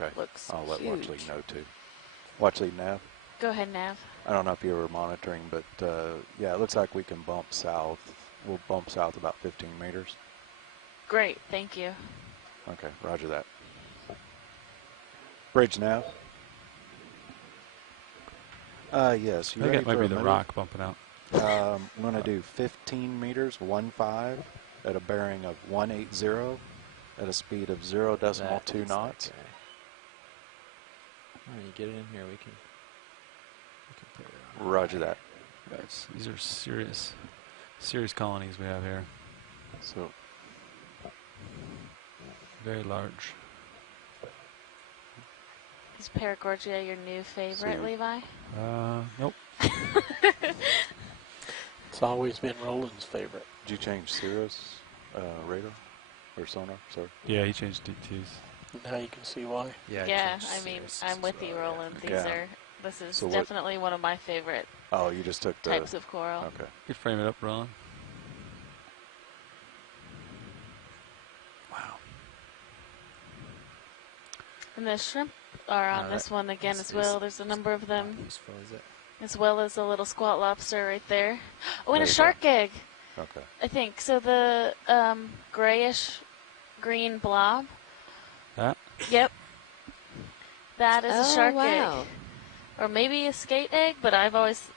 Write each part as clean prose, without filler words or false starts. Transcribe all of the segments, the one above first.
Okay. Looks I'll let huge. Watch Lead know too. Watch Lead Nav. Go ahead, Nav. I don't know if you were monitoring, but yeah, it looks like we can bump south. We'll bump south about 15 meters. Great, thank you. Okay, roger that. Bridge Nav. Yes, you I think ready it might for be a the move? rock bumping out. I'm going to do 15 meters, 1.5, at a bearing of 180, at a speed of 0.2 knots. All right, you get it in here, we can put it on. Roger that. Guys, these are serious colonies we have here. So, Very large. Is Paragorgia your new favorite, See. Levi? Nope. It's always been Roland's favorite. did you change Cirrus radar or sonar? Sorry. Yeah, he changed DTs. Now you can see why. Yeah, I mean, I'm with you, Roland. This is So definitely one of my favorite Oh, you just took the types of coral. Okay. You could frame it up, Roland. Wow. And the shrimp are on No, this one again as well. There's a number of them, Not useful, is it? as well as a little squat lobster right there. Oh, and There a you shark egg, Okay. I think. So the grayish green blob. That? Yep. That is a shark wow. egg. Or maybe a skate egg, but I've always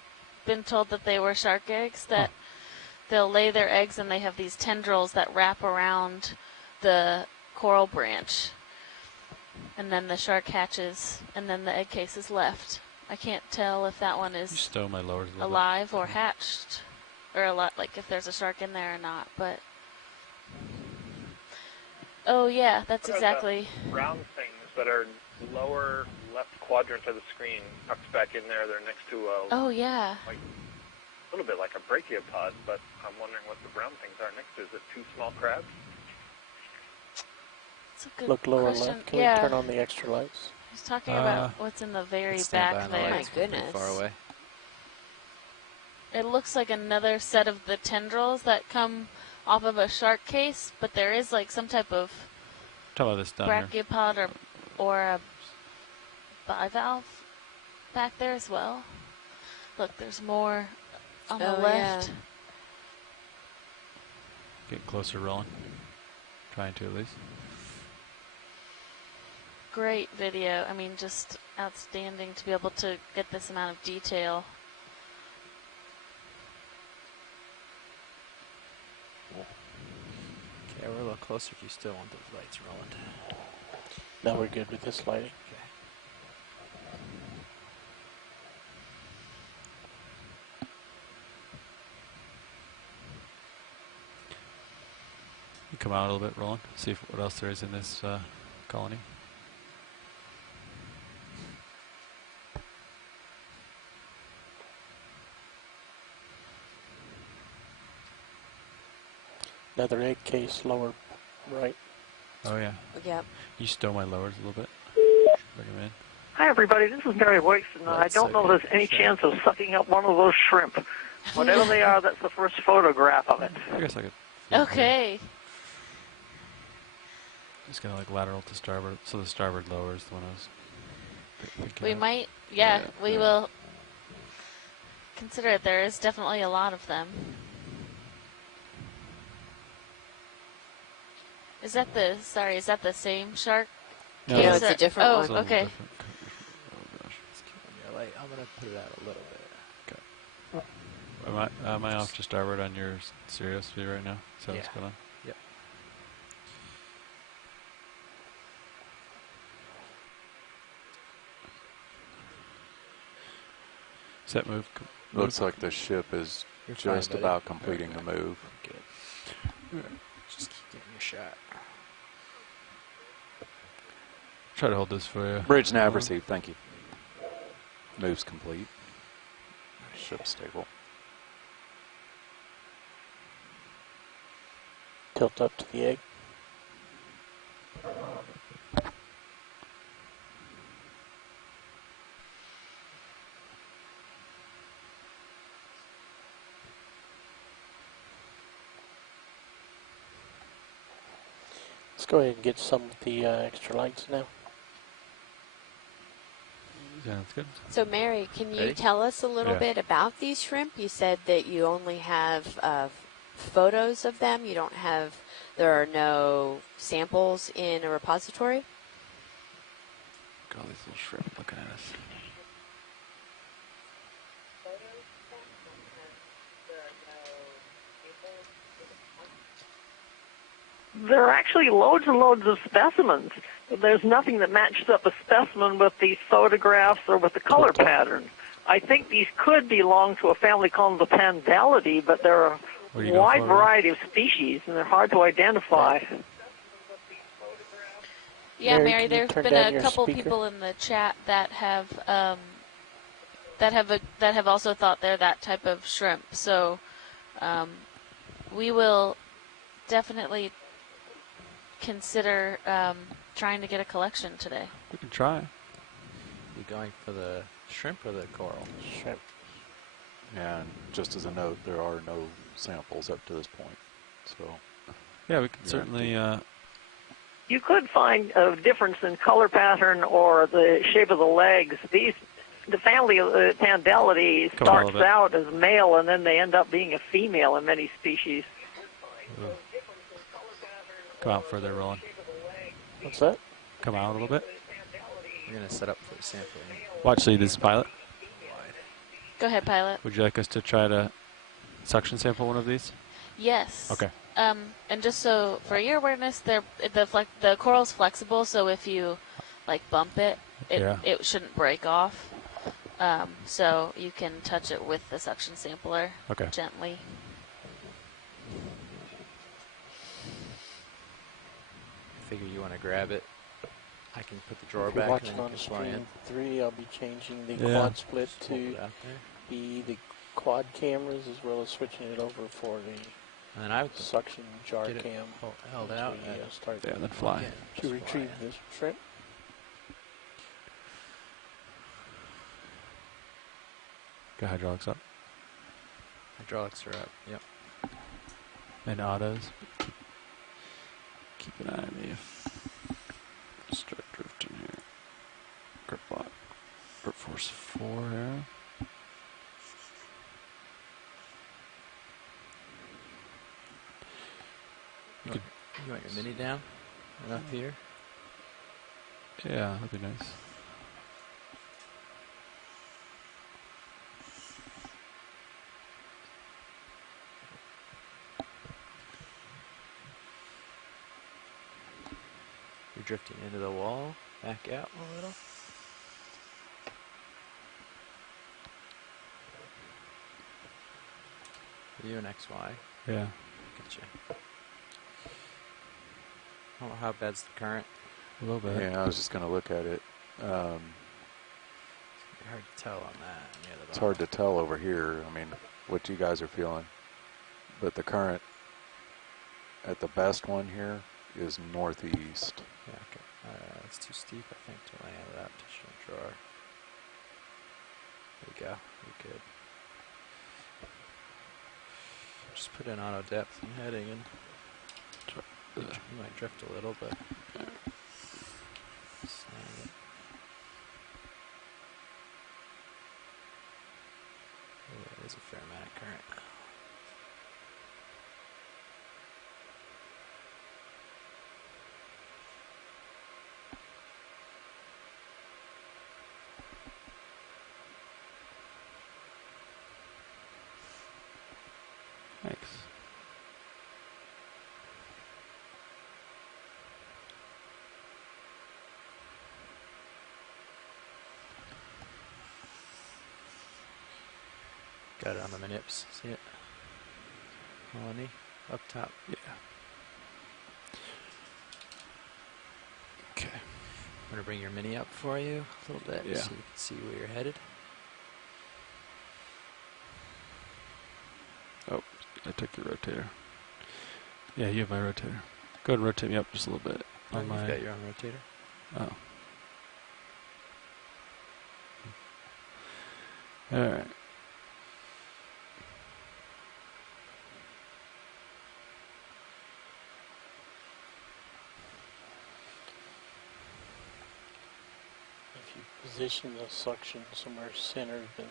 been told that they were shark eggs, that they'll lay their eggs and they have these tendrils that wrap around the coral branch. And then the shark hatches, and then the egg case is left. I can't tell if that one You is stow my lowers a little alive or hatched, or a lot, like if there's a shark in there or not. But oh yeah, that's exactly. Round things that are lower left quadrant of the screen tucked back in there. They're next to a Oh yeah. little bit like a brachiopod, but I'm wondering what the brown things are next to. Is it two small crabs? That's a good Look lower question. left. Can Yeah. we turn on the extra lights? He's talking about what's in the very Let's stand by back on the there. lights. My goodness. Far away. It looks like another set of the tendrils that come off of a shark case, but there is like some type of Talk about this down here. brachiopod or a bivalve back there as well. Look, there's more on the Oh, left. yeah. Getting closer, Roland. Trying to at least. Great video. I mean, just outstanding to be able to get this amount of detail. Okay, we're a little closer if you still want those lights, Roland. Now we're good with this lighting. Okay. You come out a little bit, Roland. See what else there is in this colony. Another egg case lower right. Oh yeah. Yep. You stow my lowers a little bit. Bring them in. Hi, everybody. This is Mary Weiss, and I That's don't know okay. if there's any chance of sucking up one of those shrimp. Whatever they are, that's the first photograph of it. I guess I could. Okay. Just gonna like lateral to starboard, so the starboard lower is the one I was thinking We of. might, yeah, we yeah. will consider it. There is definitely a lot of them. Is that the, sorry, is that the same shark? No, No, case it's a or- different oh, one. It's a little okay. different. Oh gosh. Let's keep on your light. I'm gonna put it out a little bit. Am I off to starboard on your Sirius view right now? Is that what's Yeah. going on? Yep. Set move. Looks like the ship is You're fine, just buddy. about completing the move. Good. Just keep getting your shot. Try to hold this for you. Bridge nav received, thank you. Move's complete. Ship stable. Tilt up to the egg. Let's go ahead and get some of the extra lights now. Yeah, that's good. So, Mary, can you Ready? tell us a little Yeah. bit about these shrimp? You said that you only have photos of them. You don't have, there are no samples in a repository? Look at all these little shrimp looking at us. There are actually loads and loads of specimens. There's nothing that matches up a specimen with these photographs or with the color pattern. I think these could belong to a family called the Pandalidae, but there are What are a you going wide for? variety of species, and they're hard to identify. Yeah, Mary, Mary, can you there's turn been down a your couple speaker? people in the chat that have also thought they're that type of shrimp. So we will definitely consider trying to get a collection today. We can try. You going for the shrimp or the coral? Shrimp. And just as a note, there are no samples up to this point. So Yeah, we can Yeah. certainly. You could find a difference in color pattern or the shape of the legs. The family of the Pandalidae Come on, a starts little bit. out as male, and then they end up being a female in many species. Come out further, Roland. What's that? Come out a little bit. We're going to set up for sampling. Watch, see this pilot. Go ahead, pilot. Would you like us to try to suction sample one of these? Yes. Okay. And just so for your awareness, the coral's flexible, so if you like bump it, Yeah. it shouldn't break off. So you can touch it with the suction sampler Okay. gently. Figure you want to grab it. I can put the drawer If you're back and watching then on you can fly in. stream 3, I'll be changing the Yeah. quad split Just hold to it out there. be the quad cameras as well as switching it over for the And then I would suction jar get it cam. held once out we, and start Yeah, then fly. yeah, to just retrieve fly in. this shrimp. Go hydraulics up. Hydraulics are up. Yep. And autos. Keep an eye on me. Start drifting here. Grip lock. Grip force 4 here. You want your mini down and up here? Yeah, that'd be nice. You're drifting into the wall. Back out a little. You and XY. Yeah. Gotcha. Oh, how bad's the current? A little bit. yeah, I was just going to look at it. Hard to tell on that. Near the It's hard to tell over here. I mean, what you guys are feeling. But the current at the best one here is northeast. Yeah, okay. It's too steep, I think, to land without touching the drawer. There you go. You're good. Just put in auto depth and heading, and you might drift a little, but snag it. Oh, that is a fair amount of current. Thanks. Got it on the manips. See it? Colony up top. Yeah. Okay. I'm going to bring your mini up for you a little bit Yeah. so you can see where you're headed. Oh, I took your rotator. Yeah, you have my rotator. Go ahead and rotate me up just a little bit. Oh, On you've my. got your own rotator. Oh. All right. If you Position the suction somewhere centered and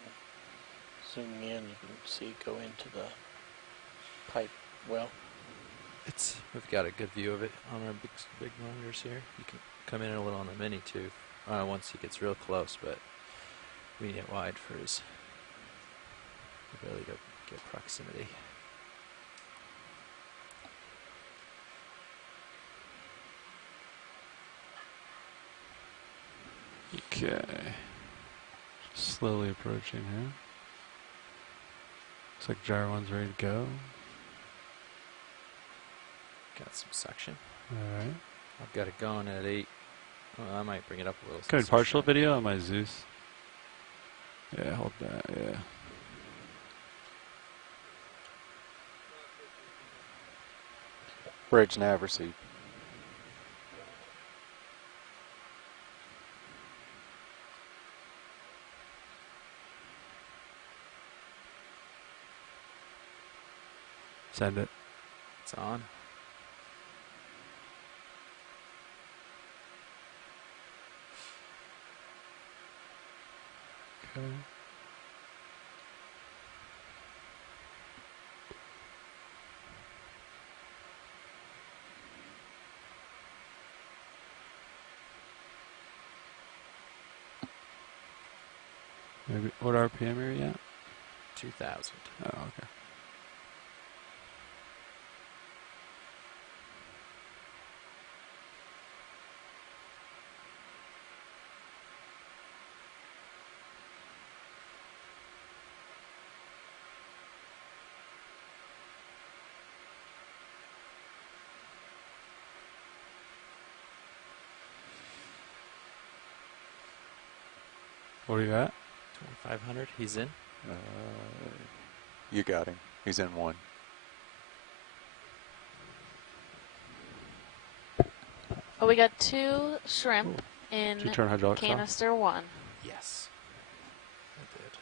zoom in. You can see it go into the pipe well. We've got a good view of it on our big monitors here. You can come in a little on the mini too, once he gets real close, but we need it wide for his ability to get proximity. Okay. Slowly approaching here. Looks like gyro one's ready to go. Got some suction. Alright. I've got it going at 8. I might bring it up a little. Good since partial it's video on my Zeus. Yeah, hold that, yeah. Bridge nav received. Send it. It's on. Okay. Maybe what RPM are you at? 2,000. Oh, okay. What are you at? 2,500. He's in. You got him. He's in 1. Oh, we got 2 shrimp in Did you turn hydraulics off? canister 1. Yes. I did.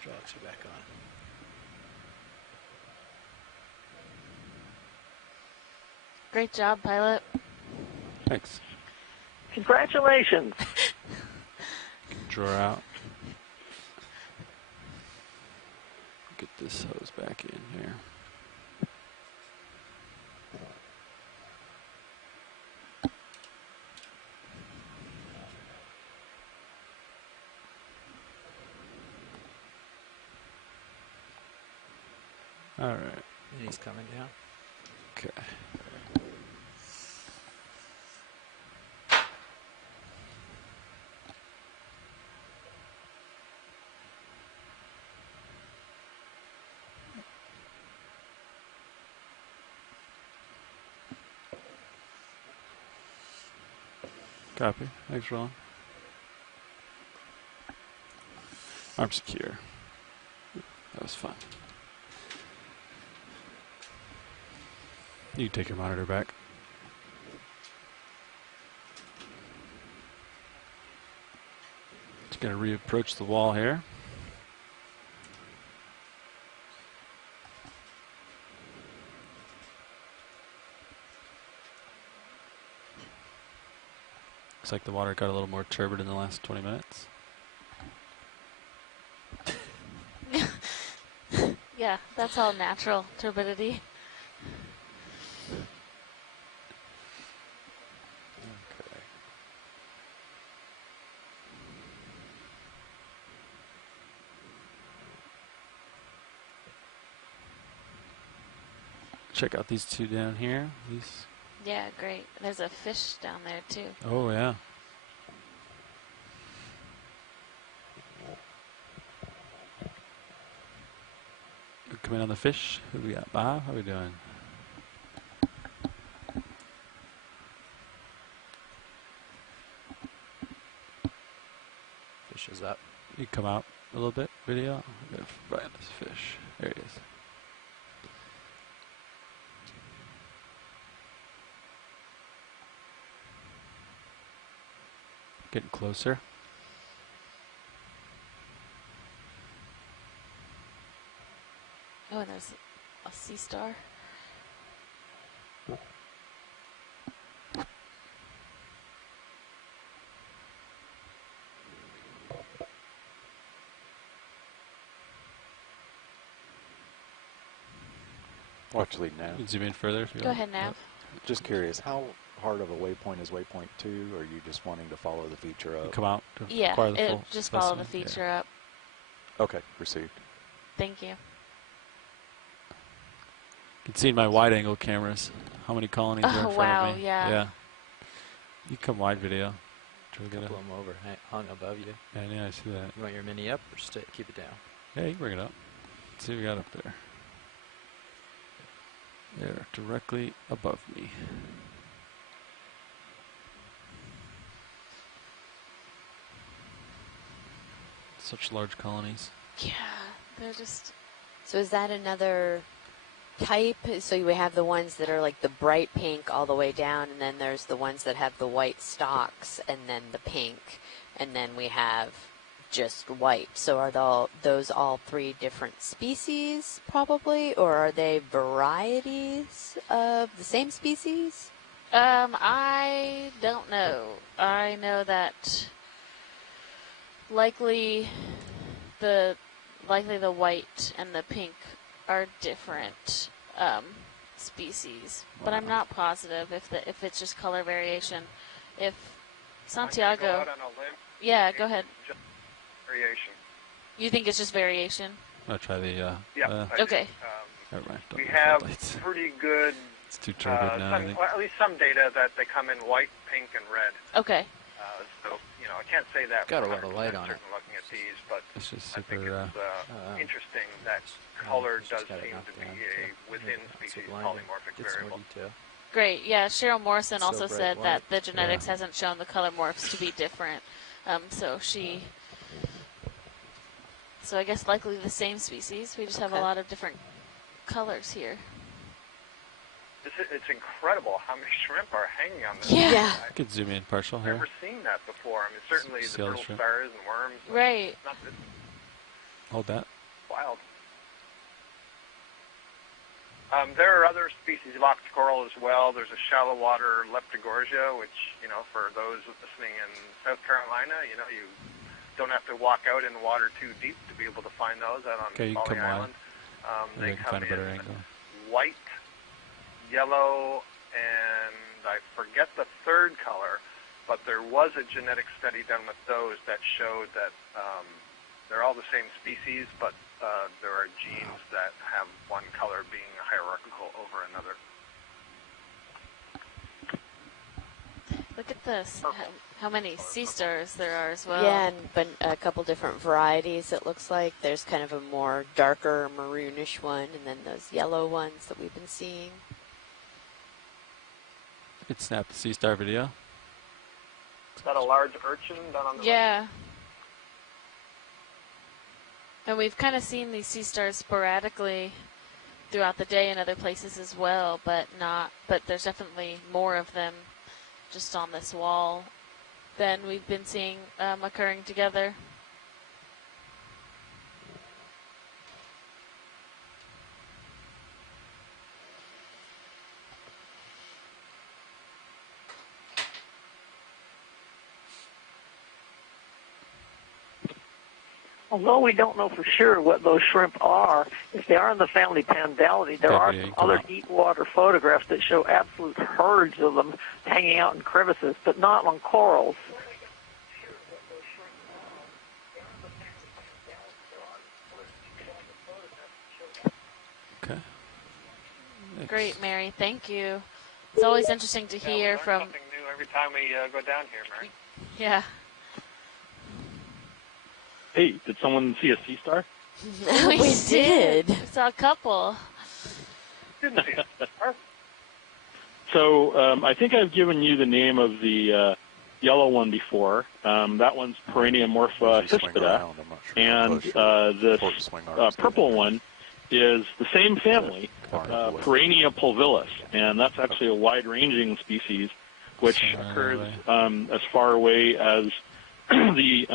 Hydraulics are back on. Great job, pilot. Thanks. Congratulations. Draw out. Get this hose back in here. All right. And he's coming down. Okay. Copy. Thanks, Ron. Arm secure. That was fun. You can take your monitor back. Just gonna reapproach the wall here. Looks like the water got a little more turbid in the last 20 minutes. Yeah, that's all natural turbidity. Okay. Check out these 2 down here. These. Yeah, great. There's a fish down there, too. Oh yeah. Come in on the fish. Who we got? Bob? How we doing? Fish is up. You come out a little bit, video. I'm gonna find this fish. There he is. Getting closer. Oh, and there's a sea star. Well, actually, now. You can zoom in further if you Go want. ahead, Nav. Just curious, how hard of a waypoint is waypoint 2, or are you just wanting to follow the feature You up? come out to Yeah, acquire the it full just follow the specimen. feature up. Okay, received. Thank you. You can see in my wide-angle cameras how many colonies are in front wow, of me. yeah. Yeah. You come wide video. Try to A get couple of them over, hung above you. yeah, I see that. You want your mini up or keep it down? Yeah, you can bring it up. Let's see what we got up there. They're directly above me. Such large colonies. Yeah, they're just. So is that another type? So we have the ones that are like the bright pink all the way down, and then there's the ones that have the white stalks, and then the pink, and then we have just white. So are those all three different species, probably, or are they varieties of the same species? I don't know. I know that likely the white and the pink are different species, but I'm not positive if it's just color variation. If Santiago, I'm gonna go out on a limb. yeah, go ahead. Just variation. You think it's just variation? I'll try the. Yeah. I Okay. do. Never mind. Don't We do have floodlights. pretty good, It's too turbid now. I think. well, at least some data that they come in white, pink, and red. Okay. So, I can't say that. Got a for lot of light 100% on it. certain looking at these, but It's just I think super. it's interesting that color Just does got it seem knocked to be down, a within so species blinding. polymorphic Get some more variable. detail. Great. Yeah, Cheryl Morrison So also bright said white. that the genetics Yeah. hasn't shown the color morphs to be different. So I guess likely the same species. We just have a Okay. lot of different colors here. It's incredible how many shrimp are hanging on this. Yeah. I could zoom in partial I've here. never seen that before. I mean, certainly the See all the little shrimp? stars and worms. but Right. It's not this Hold that. wild. There are other species of ox coral as well. There's a shallow water leptogorgia, which, for those listening in South Carolina, you don't have to walk out in water too deep to be able to find those out on Okay, you can Folly come wide. Island. Maybe They I can come find a better in angle. white, yellow, and I forget the third color, but there was a genetic study done with those that showed that they're all the same species, but there are genes that have one color being hierarchical over another. Look at this. How many sea stars there are as well. Yeah, but a couple different varieties, it looks like. There's kind of a more darker maroonish one, and then those yellow ones that we've been seeing. I could snap the sea star video. Is that a large urchin down on the Yeah. And we've kind of seen these sea stars sporadically throughout the day in other places as well, but there's definitely more of them just on this wall than we've been seeing occurring together. Although we don't know for sure what those shrimp are, if they are in the family Pandality, there are some other deep water photographs that show absolute herds of them hanging out in crevices, but not on corals. Okay. Great, Mary. Thank you. It's always interesting to we hear learn from. something new every time we go down here, Mary. Yeah. Hey, did someone see a sea star? We did. We saw a couple. Didn't see it. So I think I've given you the name of the yellow one before. That one's Perenniamorpha As you swing hispida. around, I'm not sure how And close your this fork swing arms do. purple one is the same family, Perennia pulvilis, and that's actually a wide-ranging species, which occurs as far away as the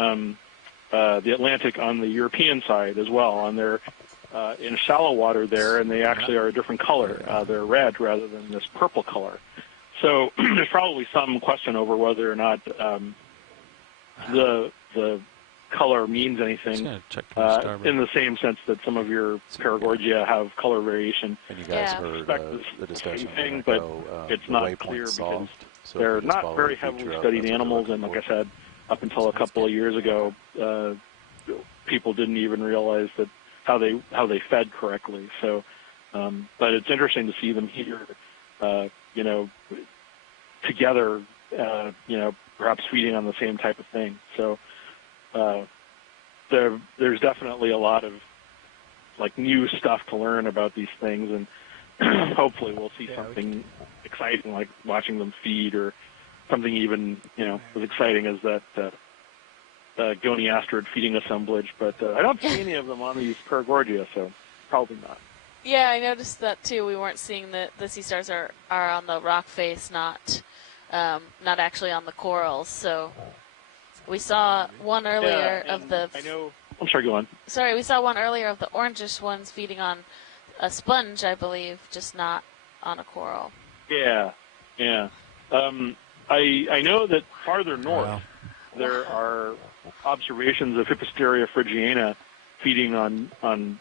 Atlantic on the European side as well. And they're in shallow water there, and they actually are a different color. They're red rather than this purple color. So there's probably some question over whether or not the color means anything, check the starboard. in the same sense that some of your Paragorgia have color variation. And you guys Yeah. heard the the discussion same thing, a but minute ago, it's the not waypoint clear because soft, so they're if you just not follow very the feature heavily up, studied that's what they're animals, looking and like for. I said, up until a couple of years ago, people didn't even realize that how they fed correctly. So, but it's interesting to see them here, together, perhaps feeding on the same type of thing. So, there's definitely a lot of like new stuff to learn about these things, and hopefully we'll see something exciting like watching them feed, or something even as exciting as that goniasterid feeding assemblage. But I don't see any of them on these Paragorgia, so probably not. Yeah, I noticed that too. We weren't seeing the sea stars are on the rock face, not actually on the corals. So we saw one earlier of the. I know. I'm sorry. Go on. Sorry, we saw one earlier of the orangish ones feeding on a sponge, I believe, just not on a coral. Yeah. I know that farther north there are observations of Hipposteria phrygiana feeding on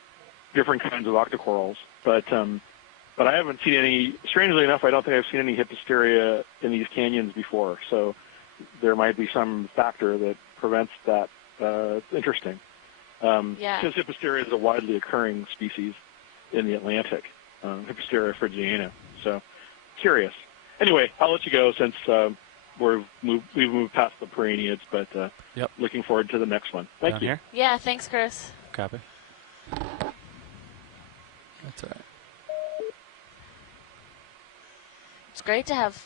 different kinds of octocorals, but I haven't seen any. Strangely enough, I don't think I've seen any Hipposteria in these canyons before. So there might be some factor that prevents that. It's interesting. Because Hipposteria is a widely occurring species in the Atlantic, Hipposteria phrygiana. So curious. Anyway, I'll let you go since we've moved past the Perenniads, but looking forward to the next one. Thank you. Here? Yeah, thanks, Chris. Copy. That's all right. It's great to have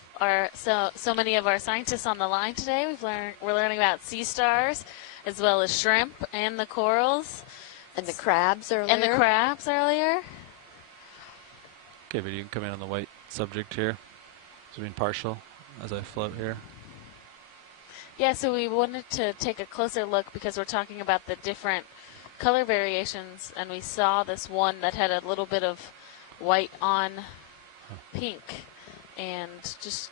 so many of our scientists on the line today. We're learning about sea stars, as well as shrimp and the corals. And the crabs earlier. Okay, but you can come in on the white subject here. So being partial as I float here. Yeah, so we wanted to take a closer look because we're talking about the different color variations, and we saw this one that had a little bit of white on pink, and just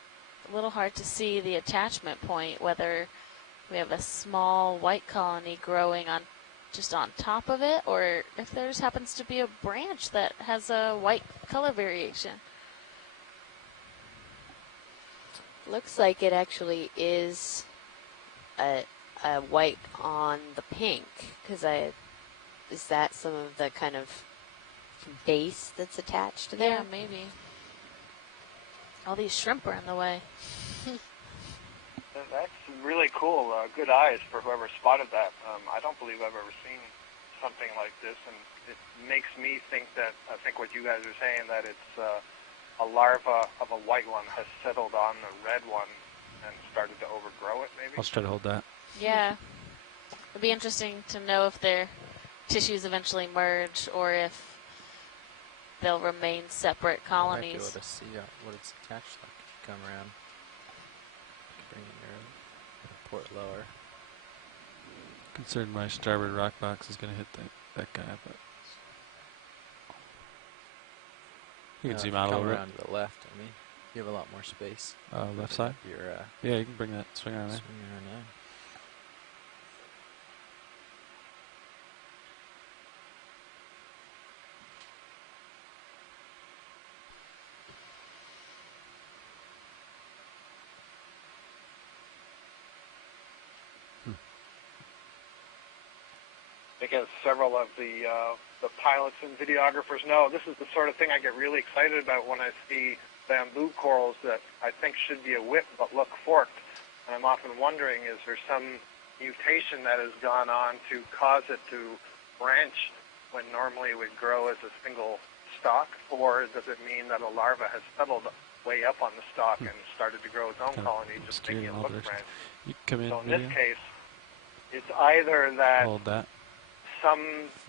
a little hard to see the attachment point, whether we have a small white colony growing on just on top of it, or if there just happens to be a branch that has a white color variation. Looks like it actually is a white on the pink, because is that some of the kind of base that's attached to there? Yeah, maybe. All these shrimp are in the way. That's really cool. Good eyes for whoever spotted that. I don't believe I've ever seen something like this, and it makes me think I think what you guys are saying, that it's a larva of a white one has settled on the red one and started to overgrow it, maybe? I'll just try to hold that. Yeah. It'd be interesting to know if their tissues eventually merge, or if they'll remain separate You might be colonies. able to see what it's attached like if you come around. Bring in your port lower. Concerned my starboard rock box is going to hit that guy, but you can zoom out a come little bit. around to the left. I mean, you have a lot more space. Left side? Your Yeah, you can bring that swing arm in. swing arm in. Because several of the pilots and videographers know, this is the sort of thing I get really excited about when I see bamboo corals that I think should be a whip but look forked. And I'm often wondering, is there some mutation that has gone on to cause it to branch when normally it would grow as a single stalk? Or does it mean that a larva has settled way up on the stalk and started to grow its own colony, just making it look branched? You come in. So in this case, it's either that hold that. some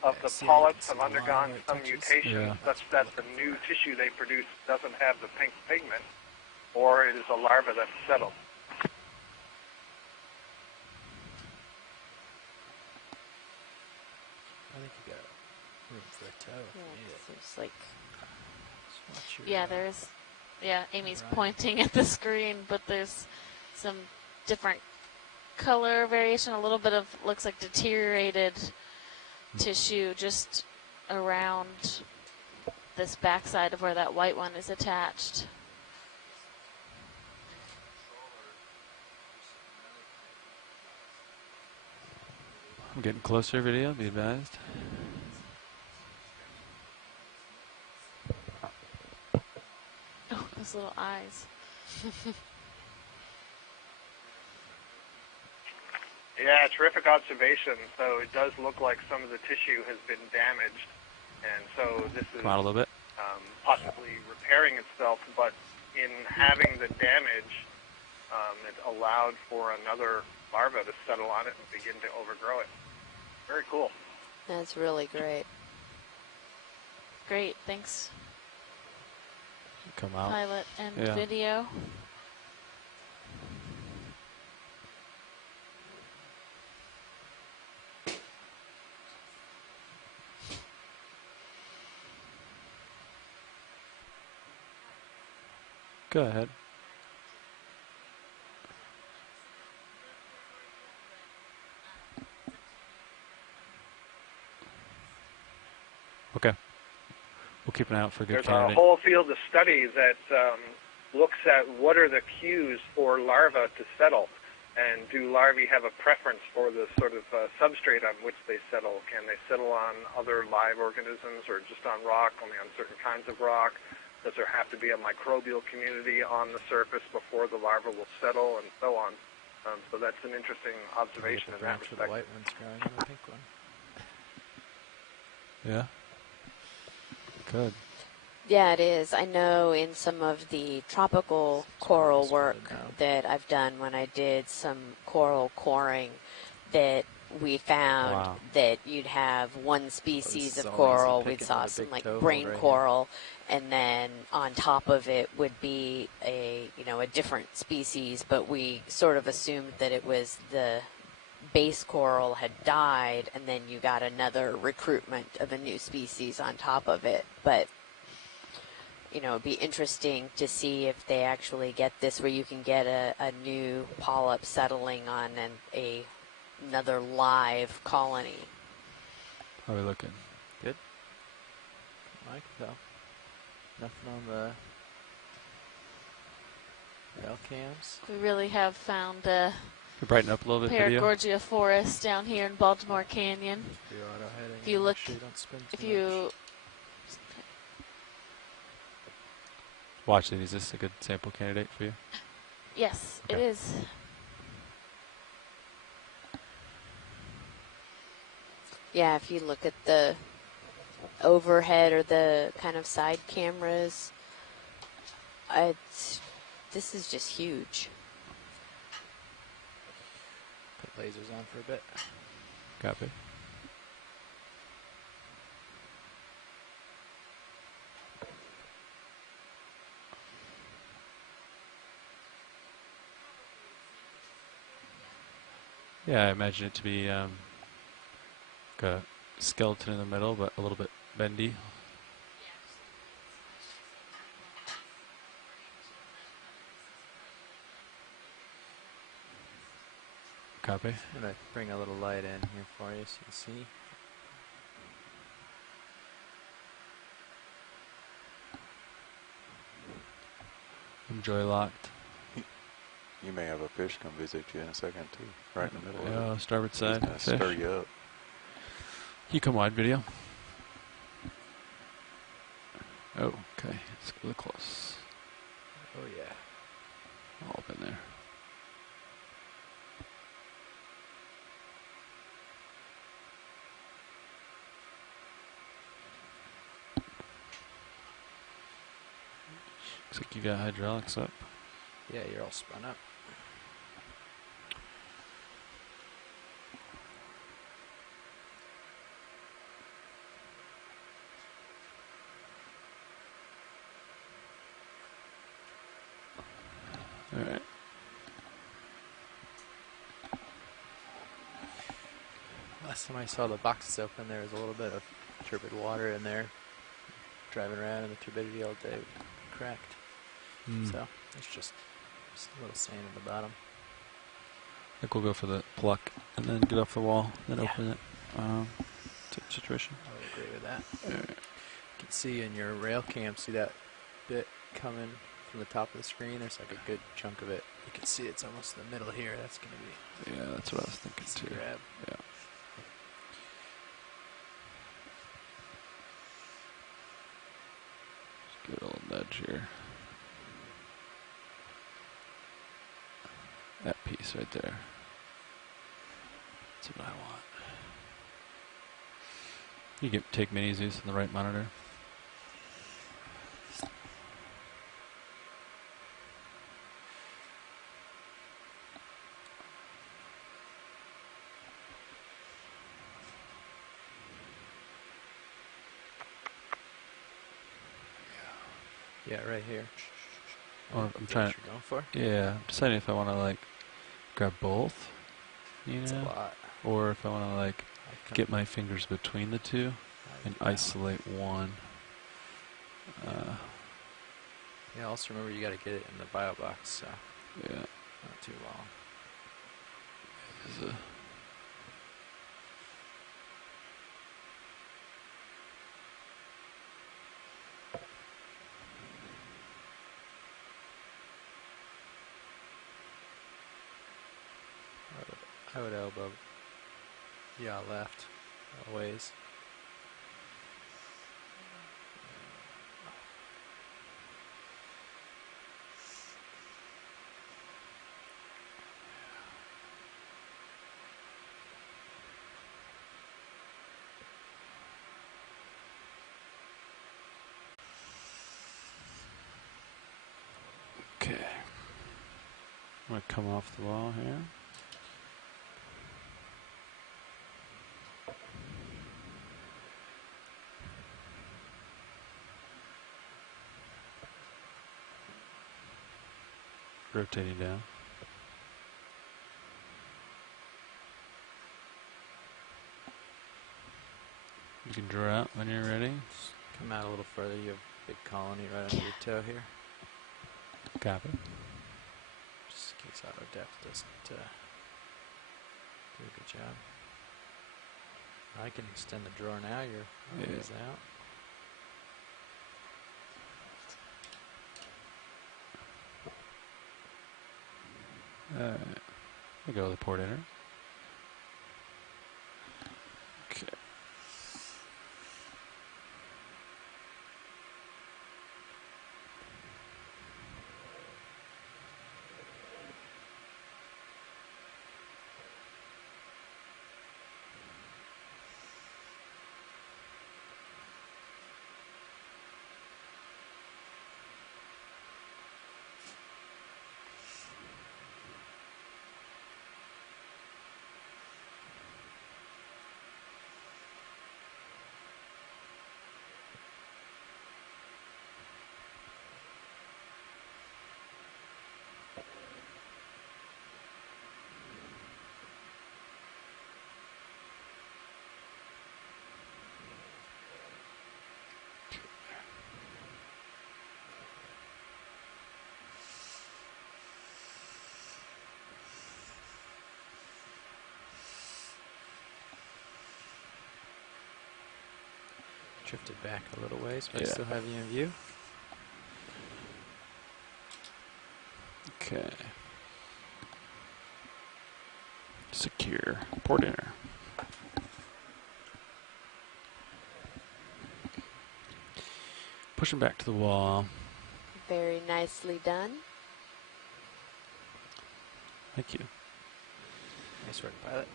of the See, polyps it's have a line undergone where it some touches. mutation such that the new tissue they produce doesn't have the pink pigment, or it is a larva that's settled. I think you got room for a toe if you need it. It's like Just watch your, Yeah, there's. Yeah, Amy's right. pointing at the screen, but there's some different color variation, a little bit of looks like deteriorated tissue just around this backside of where that white one is attached. I'm getting closer, video, be advised. Oh, those little eyes. Yeah, terrific observation. So it does look like some of the tissue has been damaged, and so this is Come out a little bit. possibly repairing itself, but in having the damage, it allowed for another larva to settle on it and begin to overgrow it. Very cool. That's really great. Great, thanks, Come out. pilot and Yeah. video. Go ahead. Okay. We'll keep an eye out for a good There's candidate. a whole field of study that looks at what are the cues for larvae to settle, and do larvae have a preference for the sort of substrate on which they settle? Can they settle on other live organisms or just on rock, only on certain kinds of rock? Does there have to be a microbial community on the surface before the larva will settle, and so on? So that's an interesting observation in that The respect. white one's growing on the pink one. Yeah. Good. Yeah, it is. I know in some of the tropical coral almost work good now. that I've done when I did some coral coring, that we found Wow. that you'd have one species is of so coral. easy We picking saw with a some big like toe brain hold right here. coral, and then on top of it would be a a different species, but we sort of assumed that it was the base coral had died, and then you got another recruitment of a new species on top of it. But it'd be interesting to see if they actually get this where you can get a new polyp settling on another live colony. How are we looking? Good. I can tell. Nothing on the rail cams. We really have found a Can you brighten up a little bit, video? Paragorgia forest down here in Baltimore Canyon. Your auto heading. If you and look- make sure don't spin too If much. you Watch it. Is this a good sample candidate for you? Yes, it Okay. is. Yeah, if you look at the overhead or the kind of side cameras, this is just huge. Put lasers on for a bit. Copy. Yeah, I imagine it to be like a skeleton in the middle, but a little bit bendy. Copy. I'm going to bring a little light in here for you so you can see. Enjoy locked. You may have a fish come visit you in a second, too. Right in the middle of it. Yeah, starboard He's side. gonna Fish. stir you up. You come wide, video. Oh, okay. It's really close. Oh, yeah. All up in there. Looks like you got hydraulics up. Yeah, you're all spun up. All right. Last time I saw the boxes open, there was a little bit of turbid water in there. Driving around in the turbidity all day, cracked. Mm. So it's just a little sand at the bottom. think we'll go for the pluck and then get off the wall, then Yeah. open it. Situation. I would agree with that. You can see in your rail cam, see that bit coming from the top of the screen? There's like a good chunk of it. You can see it's almost in the middle here. That's going to be Yeah, that's what I was thinking easy too. grab. Yeah. Just give it a little nudge here. That piece right there. That's what I want. You can take mini Zeus on the right monitor. Yeah, right here. Or I'm Is that trying. what you're going for? Yeah, I'm deciding if I want to like grab both, you It's a know, lot. or if I want to like I get my fingers between the two and do that one. isolate one. Yeah, also remember you got to get it in the bio box, so Yeah. not too long. There's a I would elbow. Yeah, left. A ways. Okay. I'm going to come off the wall here. Rotating down. You can draw out when you're ready. Just come out a little further. You have a big colony right under your toe here. Copy. Just in case auto depth doesn't do a good job. I can extend the drawer now. Your ways out. Alright. We go with the port inner. Okay. Drifted back a little ways, but I Yeah. still have you in view. Okay. Secure. Port inner. Pushing back to the wall. Very nicely done. Thank you. Nice work, pilot.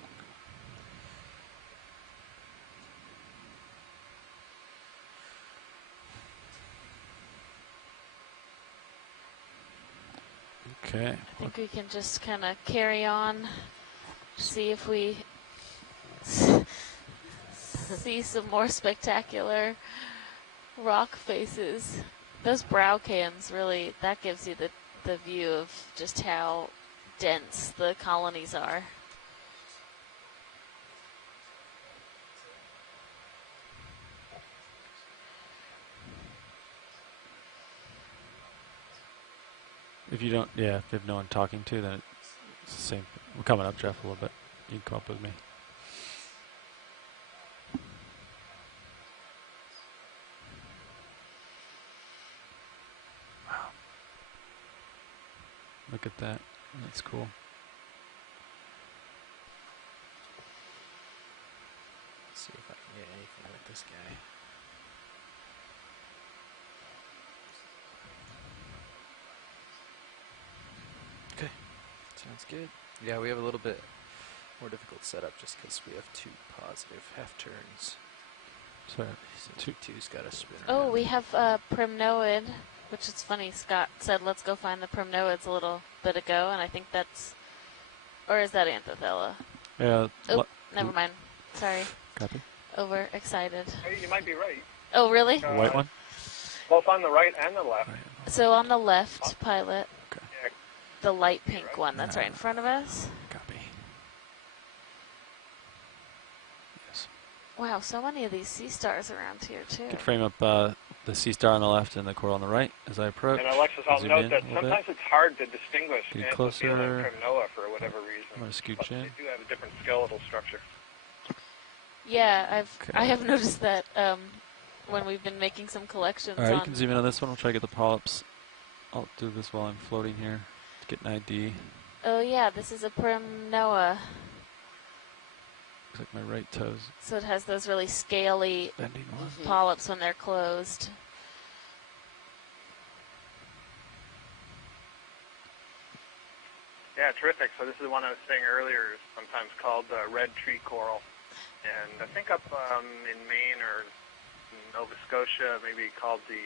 Okay. I think we can just kind of carry on, see if we see some more spectacular rock faces. Those brow cams really, that gives you the view of just how dense the colonies are. If you don't, yeah, if you have no one talking to, then it's the same. I'm coming up, Jeff, a little bit. You can come up with me. Wow. Look at that. That's cool. Let's see if I can get anything with this guy. Okay, sounds good. Yeah, we have a little bit more difficult setup just because we have 2 positive half turns. Sorry. So 2's got to spin Oh, around. we have primnoid, which is funny. Scott said, let's go find the primnoids a little bit ago, and I think that's... Or is that Anthothella? Yeah. Oh, never mind. Sorry. Copy. Overexcited. Hey, you might be right. Oh, really? The white one? Both on the right and the left. So on the left, pilot, Yeah, the light pink one, that's right in front of us. Copy. Yes. Wow, so many of these sea stars around here, too. Could frame up the sea star on the left and the coral on the right as I approach. and Alexis, I'll Zoom note in that a little sometimes bit. it's hard to distinguish Get Anthothella closer. and Primnoa for whatever I'm reason. going to scooch But in. they do have a different skeletal structure. Yeah, Okay. I have noticed that when we've been making some collections All right, you on... can zoom in on this one. We'll try to get the polyps. I'll do this while I'm floating here to get an ID. Oh, yeah, this is a Primnoa. Looks like my right toes So it has those really scaly bending one. polyps when they're closed. Yeah, terrific. So this is the one I was saying earlier, sometimes called red tree coral. And I think up in Maine or Nova Scotia, maybe called the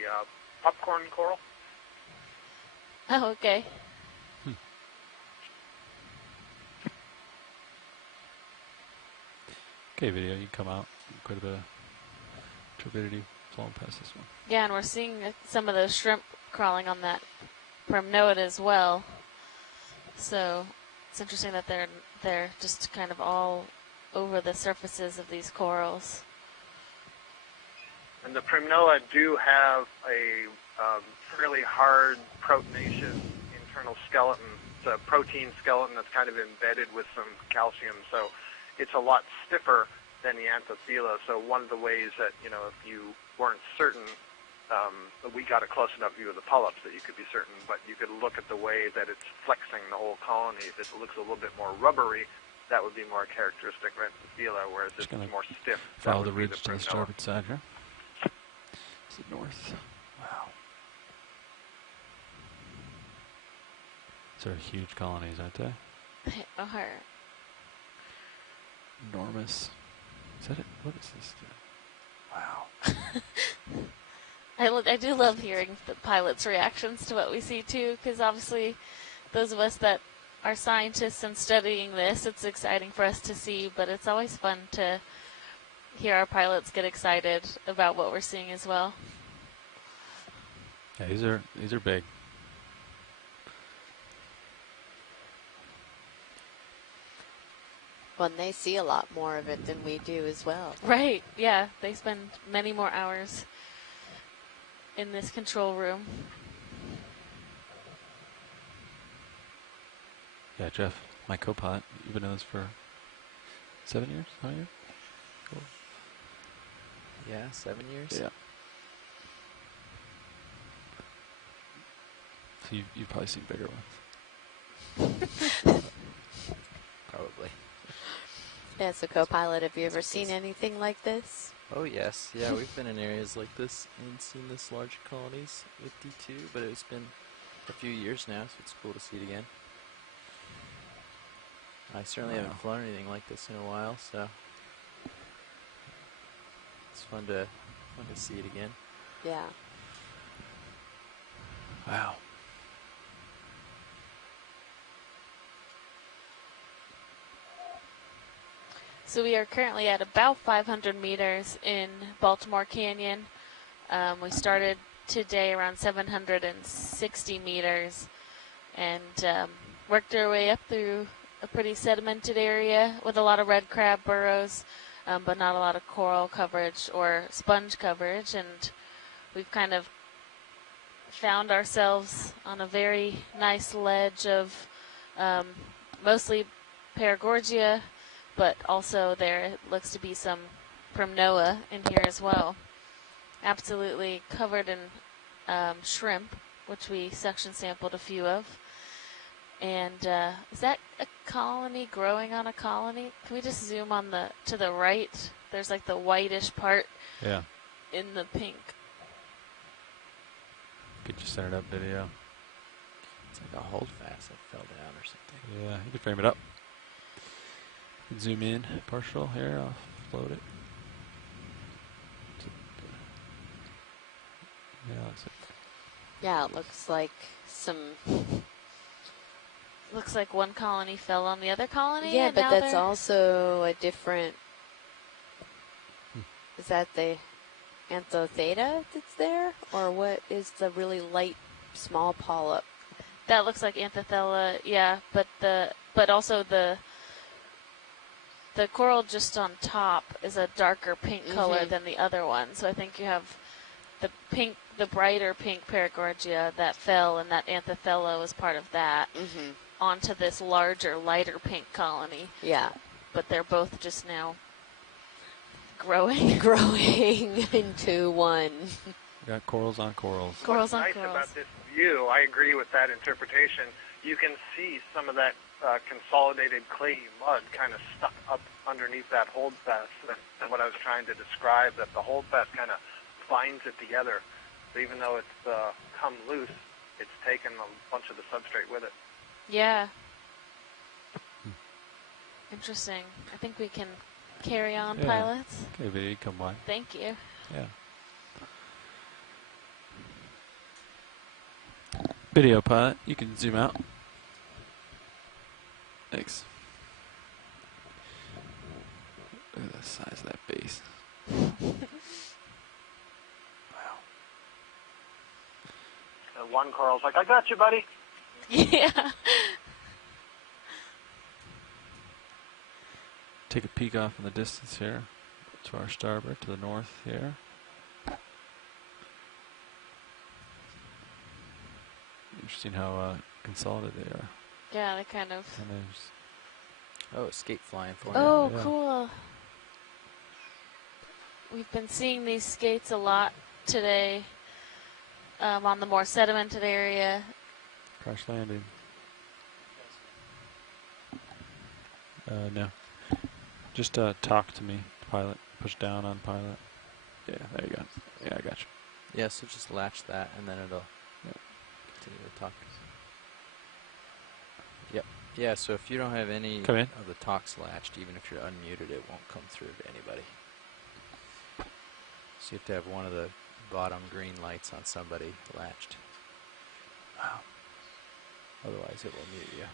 popcorn coral. Oh, okay. Okay, video, you can come out. Quite a bit of turbidity flowing past this one. Yeah, and we're seeing some of those shrimp crawling on that Primnoid as well. So it's interesting that they're just kind of all over the surfaces of these corals. And the Primnoa do have a fairly hard proteinaceous internal skeleton. It's a protein skeleton that's kind of embedded with some calcium, so it's a lot stiffer than the Anthothella. So one of the ways that, if you weren't certain, we got a close enough view of the polyps that you could be certain, but you could look at the way that it's flexing the whole colony. If it looks a little bit more rubbery, that would be more characteristic of Anthothella, whereas if it's more stiff, that Follow the would be ridge to the Primnoa. starboard side here. It's the north. Wow. These are huge colonies, aren't they? They are. Enormous. Is that it? What is this? Wow. I do love hearing the pilots' reactions to what we see, too, because obviously those of us that are scientists and studying this, it's exciting for us to see, but it's always fun to hear our pilots get excited about what we're seeing as well. Yeah, these are big. Well, and they see a lot more of it than we do as well. Right, yeah. They spend many more hours in this control room. Yeah, Jeff, my co-pilot. You've been in this for 7 years? How many years? Cool. Yeah, 7 years? Yeah. So you've probably seen bigger ones. Probably. As a co-pilot, have you ever seen anything like this? Oh, yes. Yeah, we've been in areas like this and seen this large colonies with D2, but it's been a few years now, so it's cool to see it again. I certainly haven't flown anything like this in a while, so it's fun to see it again. Yeah. Wow. So we are currently at about 500 meters in Baltimore Canyon. We started today around 760 meters and worked our way up through a pretty sedimented area with a lot of red crab burrows, but not a lot of coral coverage or sponge coverage. And we've kind of found ourselves on a very nice ledge of mostly Paragorgia, but also there looks to be some Primnoa in here as well. Absolutely covered in shrimp, which we suction sampled a few of. And is that a colony growing on a colony? Can we just zoom on to the right? There's like the whitish part in the pink. Get your centered up video. It's like a holdfast that fell down or something. Yeah, you can frame it up. Zoom in partial here. I'll float it. Yeah, looks like. Yeah, it looks like some. Looks like one colony fell on the other colony. Yeah, and but now that's they're- also a different. Is that the Anthotheta that's there, or what is the really light, small polyp? That looks like Anthothella, yeah, but also the coral just on top is a darker pink color than the other one. So I think you have the brighter pink Paragorgia that fell, and that Anthothella was part of that, onto this larger, lighter pink colony. Yeah. But they're both just now growing. Growing into one. We got corals on corals. Corals What's on nice corals. about this view, I agree with that interpretation. You can see some of that consolidated clayey mud kind of stuck up underneath that holdfast. That's what I was trying to describe, that the holdfast kind of binds it together. So even though it's come loose, it's taken a bunch of the substrate with it. Yeah. Interesting. I think we can carry on, Yeah. pilots. Okay, video, come by. Thank you. Yeah. Video pilot, you can zoom out. Thanks. Look at the size of that base. One coral's like, I got you, buddy. Yeah. Take a peek off in the distance here to our starboard, to the north here. Interesting how consolidated they are. Yeah, they kind of. And there's Oh, skate flying for Oh, Yeah. cool. We've been seeing these skates a lot today on the more sedimented area. crash landing. No. Just talk to me, pilot. Push down on pilot. Yeah, there you go. Yeah, I got you. Yeah, so just latch that and then it'll continue to talk. Yep. Yeah, so if you don't have any Come in. of the talks latched, even if you're unmuted, it won't come through to anybody. So you have to have one of the bottom green lights on somebody latched. Wow. Otherwise it will mute you.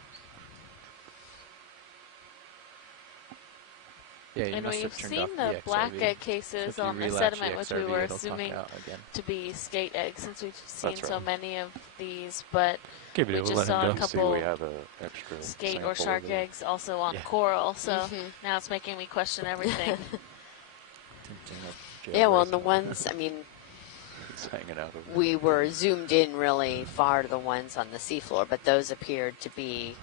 Yeah, you And must we've have turned seen off the black EXRV. egg cases So if you on the relatch sediment, which we EXRV, were it'll talk assuming out again. to be skate eggs, since we've seen That's so right. many of these. But Okay, we video, we'll just let saw him a go. See, couple we have a extra skate sample or shark over there. eggs also on Yeah. coral. So now it's making me question everything. Yeah, well, and the ones, I mean, It's hanging out over there. we were zoomed in really far to the ones on the seafloor, but those appeared to be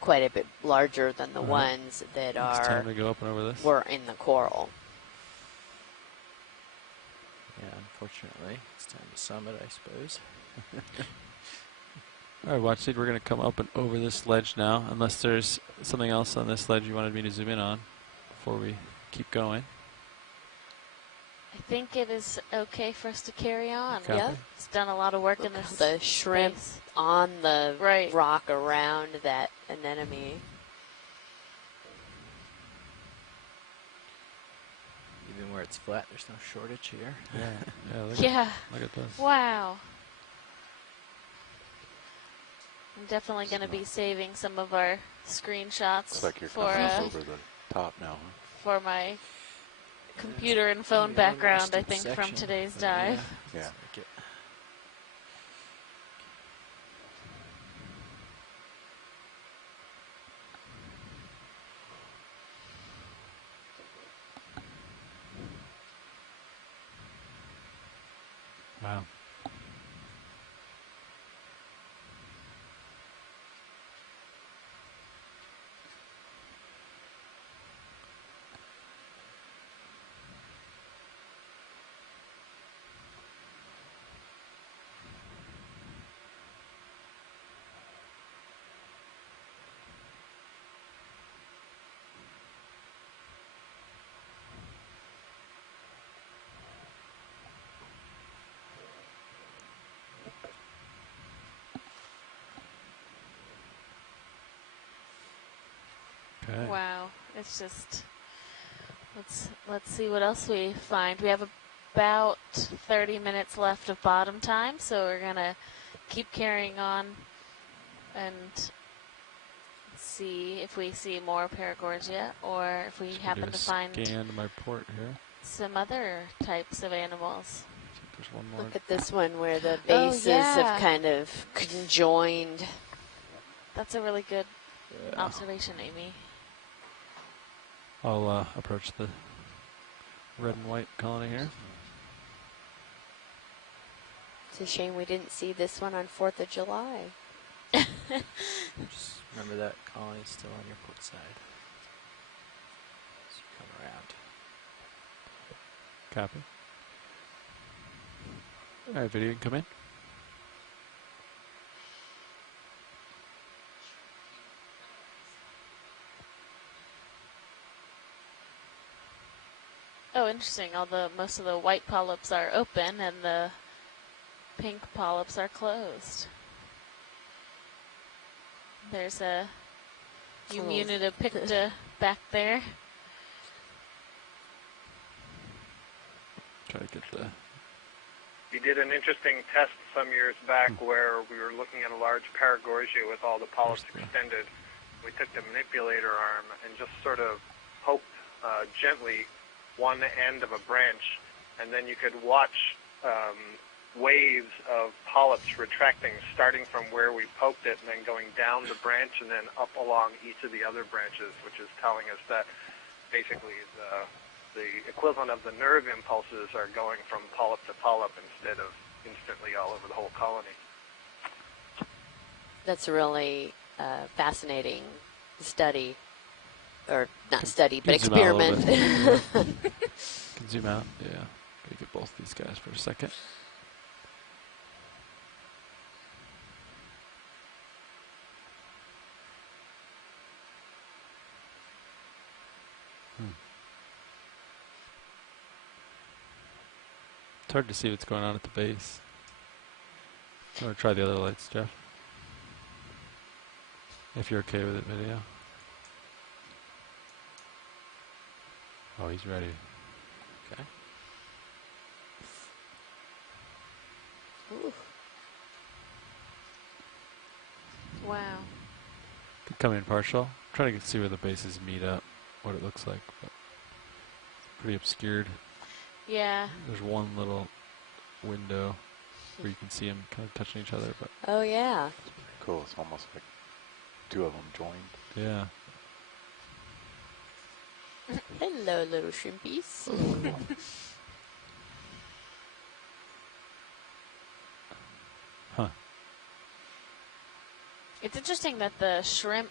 quite a bit larger than the ones that It's time to go up and over this. were in the coral. Yeah, unfortunately, it's time to summit, I suppose. All right, watch it. We're going to come up and over this ledge now, unless there's something else on this ledge you wanted me to zoom in on before we keep going. I think it is okay for us to carry on. Copy. Yeah. It's done a lot of work in this. The shrimp space. on the Right. rock around that anemone. Even where it's flat, there's no shortage here. Yeah, look, Yeah. look at this. Wow. I'm definitely going to be saving some of our screenshots Looks like you're for coming up over the top now. Huh? for my computer and phone Maybe one background, I rusted think, from section, today's but dive. Yeah. Like it. Wow. Okay. Wow. It's just, let's see what else we find. We have about 30 minutes left of bottom time, so we're going to keep carrying on and see if we see more Paragorgia or if we happen to find scan my port here. some other types of animals. There's one more. Look at this one where the bases have kind of conjoined. That's a really good observation, Amy. I'll approach the red and white colony here. It's a shame we didn't see this one on 4th of July. Just remember that colony's still on your port side. So you come around. Copy. All right, video, you can come in. Oh, interesting. Most of the white polyps are open and the pink polyps are closed. There's a Emunida picta back there. Try to get the... We did an interesting test some years back where we were looking at a large Paragorgia with all the polyps extended. We took the manipulator arm and just sort of poked gently one end of a branch, and then you could watch waves of polyps retracting, starting from where we poked it and then going down the branch and then up along each of the other branches, which is telling us that basically the equivalent of the nerve impulses are going from polyp to polyp instead of instantly all over the whole colony. That's a really fascinating study, or not study, but experiment. Can zoom out, yeah. Gotta get both these guys for a second. It's hard to see what's going on at the base. I'm gonna try the other lights, Jeff. If you're okay with it, video. Oh, he's ready. Okay. Ooh. Wow. Could come in partial. I'm trying to see where the bases meet up, what it looks like. But pretty obscured. Yeah. There's one little window where you can see them kind of touching each other, but Oh, yeah. It's pretty cool. It's almost like two of them joined. yeah. Hello, little shrimpies. Huh. It's interesting that the shrimp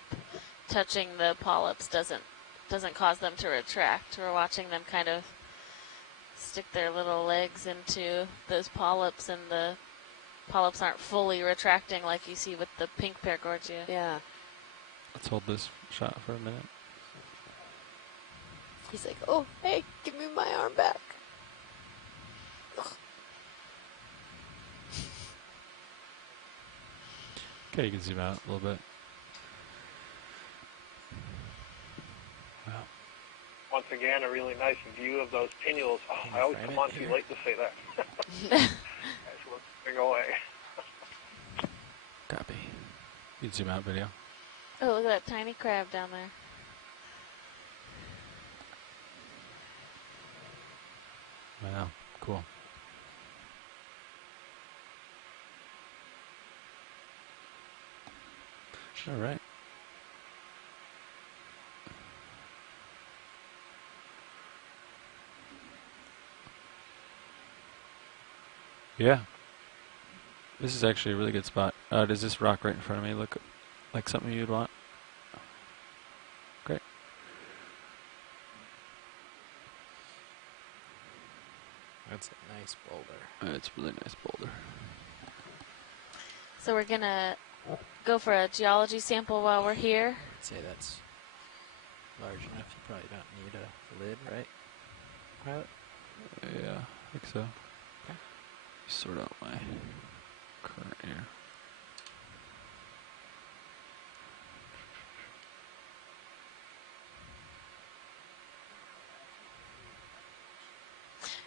touching the polyps doesn't cause them to retract. We're watching them kind of stick their little legs into those polyps, and the polyps aren't fully retracting like you see with the pink Paragorgia. Yeah. Let's hold this shot for a minute. He's like, oh, hey, give me my arm back. Okay, you can zoom out a little bit. Wow. Once again, a really nice view of those pinnules. Oh, I always come on too late to say that. Guys, moving away. Copy. You can zoom out, video. Oh, look at that tiny crab down there. Wow, cool. All right. Yeah. This is actually a really good spot. Does this rock right in front of me look like something you'd want? Great. That's a nice boulder. It's a really nice boulder. So we're going to go for a geology sample while we're here. I'd say that's large enough. You probably don't need a lid, right? Pilot? Yeah, I think so. Okay. Sort out my current here.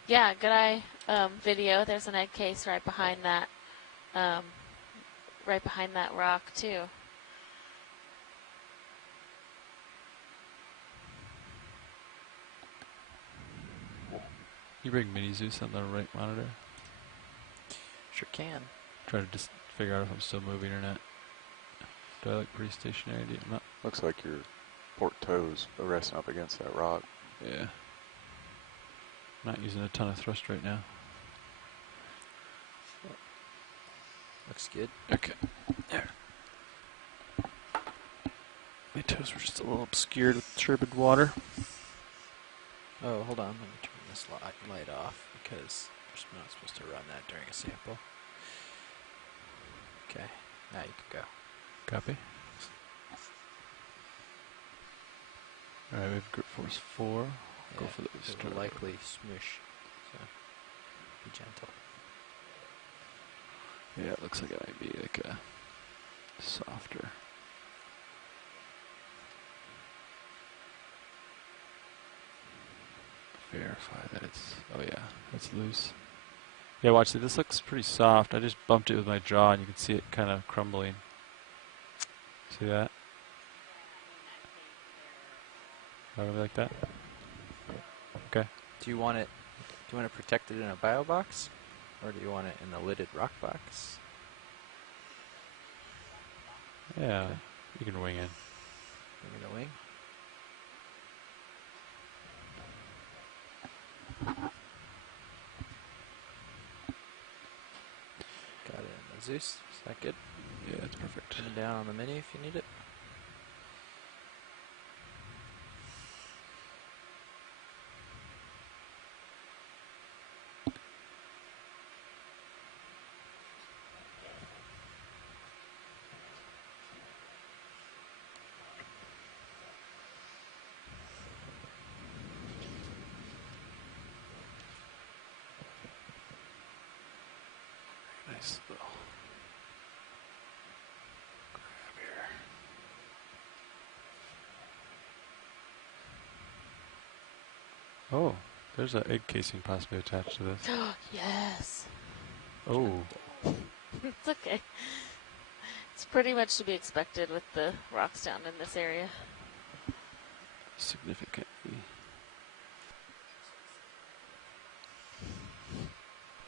Yeah, good eye video. There's an egg case right behind that rock too. You bring Mini Zeus on the right monitor. Sure can. Try to just figure out if I'm still moving or not. Do I look pretty stationary? Do you not? Looks like your port toes are resting up against that rock. Yeah. Not using a ton of thrust right now. Looks good. Okay. There. My toes were just a little obscured with turbid water. Oh, hold on. Let me turn this light off because we're not supposed to run that during a sample. Okay, now you can go. Copy. Alright, we have grip force 4. Go for the it will likely smoosh, so be gentle. Yeah, it looks like it might be like a softer. Verify that it's, oh yeah, it's loose. Yeah, watch, see, this looks pretty soft. I just bumped it with my jaw and you can see it kind of crumbling. See that? Probably like that. Okay. Do you want it protected in a bio box? Or do you want it in the lidded rock box? Yeah, Okay. you can wing in. Give me the wing. Got it in the Zeus. Is that good? Yeah, that's perfect. Turn it down on the Mini if you need it. Nice little grab here. Oh, there's an egg casing possibly attached to this. Yes. Oh. It's okay. It's pretty much to be expected with the rocks down in this area. Significantly.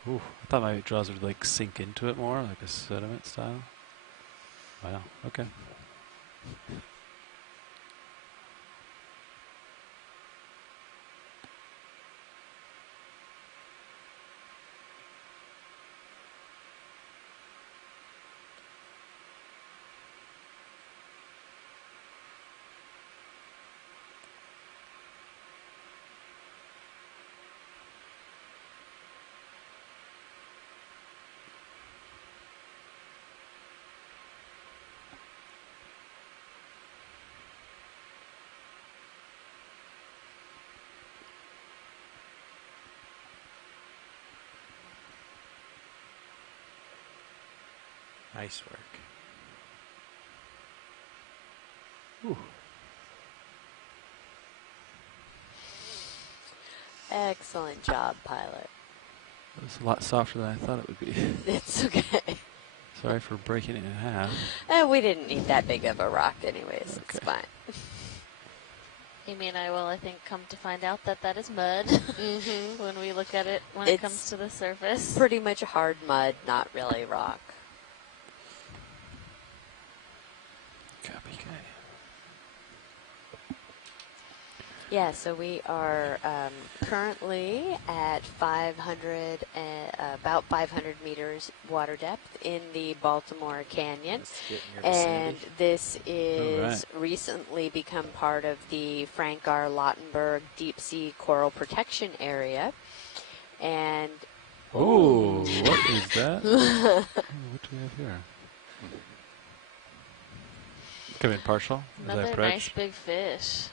Ooh, I thought my jaws would like sink into it more, like a sediment style. Wow, okay. Nice work. Ooh. Excellent job, pilot. It was a lot softer than I thought it would be. It's okay. Sorry for breaking it in half. We didn't need that big of a rock anyways. It's Okay. fine. Amy and I will, I think, come to find out that that is mud Mm-hmm. when we look at it when it comes to the surface. Pretty much hard mud, not really rock. Copy. Yeah, so we are currently at 500, about 500 meters water depth in the Baltimore Canyon. Let's get in your And vicinity. this is Alright. recently become part of the Frank R. Lautenberg Deep Sea Coral Protection Area. And Oh, what is that? Oh, what do we have here? Come in partial. Is that Another bridge? nice big fish.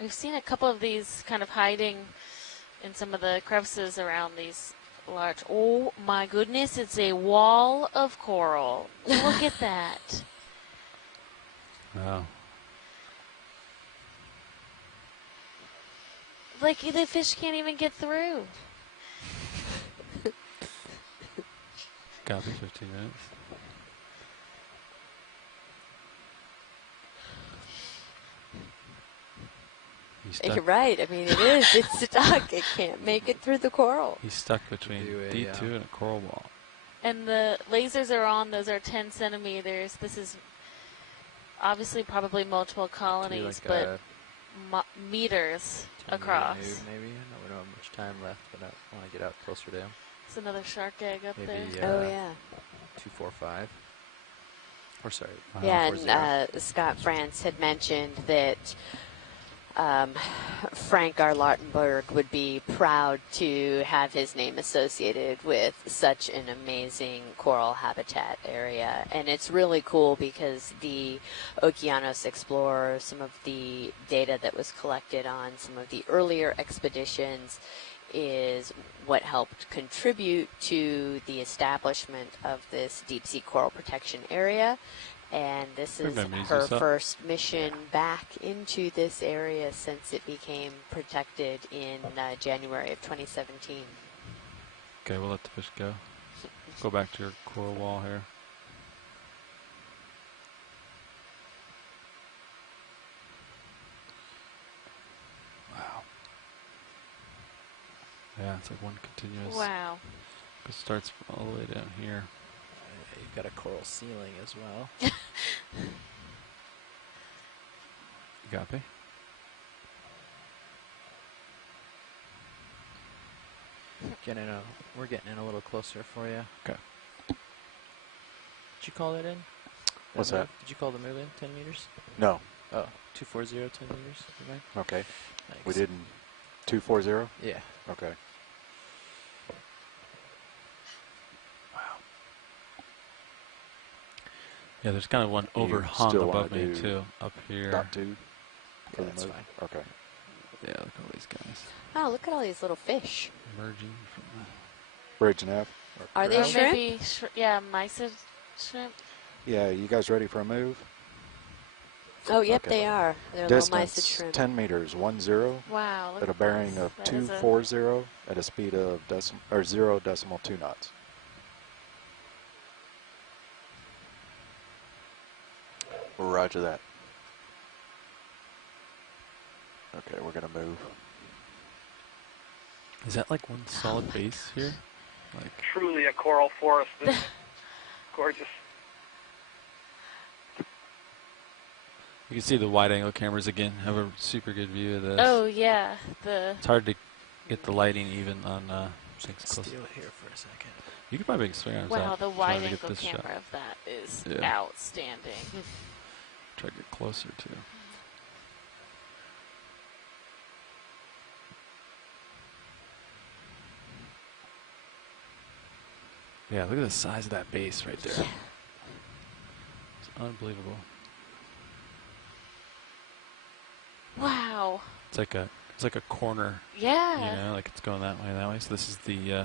We've seen a couple of these kind of hiding in some of the crevices around these large. Oh my goodness, it's a wall of coral. Look at that. Wow. Like, the fish can't even get through. Copy, 15 minutes. He's You're stuck, right. I mean, it is. It's stuck. It can't make it through the coral. he's stuck between D2 and a coral wall. And the lasers are on. Those are 10 centimeters. This is obviously probably multiple colonies, but meters 10 meter across. move, maybe. I don't know how much time left, but I want to get out closer to him. It's another shark egg up Maybe, there. Oh, yeah. 245. Or sorry. Yeah, 40. and Scott France had mentioned that Frank R. Lautenberg would be proud to have his name associated with such an amazing coral habitat area. And it's really cool because the Okeanos Explorer, some of the data that was collected on some of the earlier expeditions, is what helped contribute to the establishment of this deep sea coral protection area. And this is her first mission back into this area since it became protected in January of 2017. Okay, we'll let the fish go. Go back to your coral wall here. Wow. Yeah, it's like one continuous. Wow. It starts all the way down here. You've got a coral ceiling as well. Copy. We're getting in a little closer for you. Okay. Did you call it in? What's that? Did you call the move in 10 meters? No. Oh, 240, 10 meters. Right? Okay. Thanks. We did 240? Yeah. Okay. Yeah, there's kind of one You overhung still above wanna me do too, up here. Dot two? Yeah, that's fine. Okay. Yeah, look at all these guys Oh, look at all these little fish. emerging from Bridge nav? Are they Or shrimp? maybe, mysid shrimp. Yeah, you guys ready for a move? Oh, yep, Okay. they are. They're little mysid Distance, shrimp. 10 meters, 10, Wow. Look at a at bearing this. of That is a- 240 at a speed of 0.2 knots. Roger that. Okay, we're going to move. Is that like one solid base here? Like Truly a coral forest. This is gorgeous. you can see the wide-angle cameras again have a super good view of this. Oh, yeah. The It's hard to get the lighting even on things close. Steal it here for a second. You could probably make swing arms Wow, out. the trying to get wide-angle this shot. camera of that is Yeah. outstanding. Try to get closer too. Yeah, look at the size of that base right there. It's unbelievable. Wow. It's like a corner. Yeah. You know, like it's going that way and that way. So this is the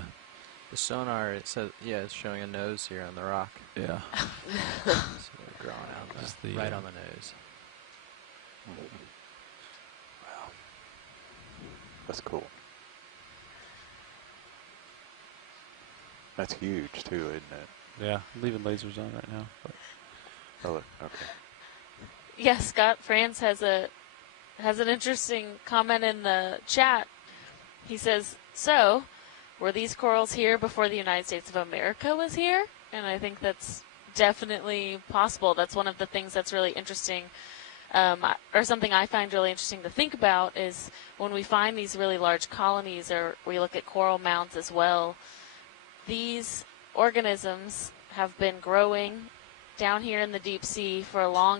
The sonar, it says, it's showing a nose here on the rock. yeah. So we're growing out Just the, right on the nose. Wow. That's cool. That's huge too, isn't it? Yeah, leaving lasers on right now. But Oh, look. Okay. Yeah, Scott France has an interesting comment in the chat. He says, "So, were these corals here before the United States of America was here?" And I think that's definitely possible. That's one of the things that's really interesting, or something I find really interesting to think about, is when we find these really large colonies, or we look at coral mounds as well. These organisms have been growing down here in the deep sea for a long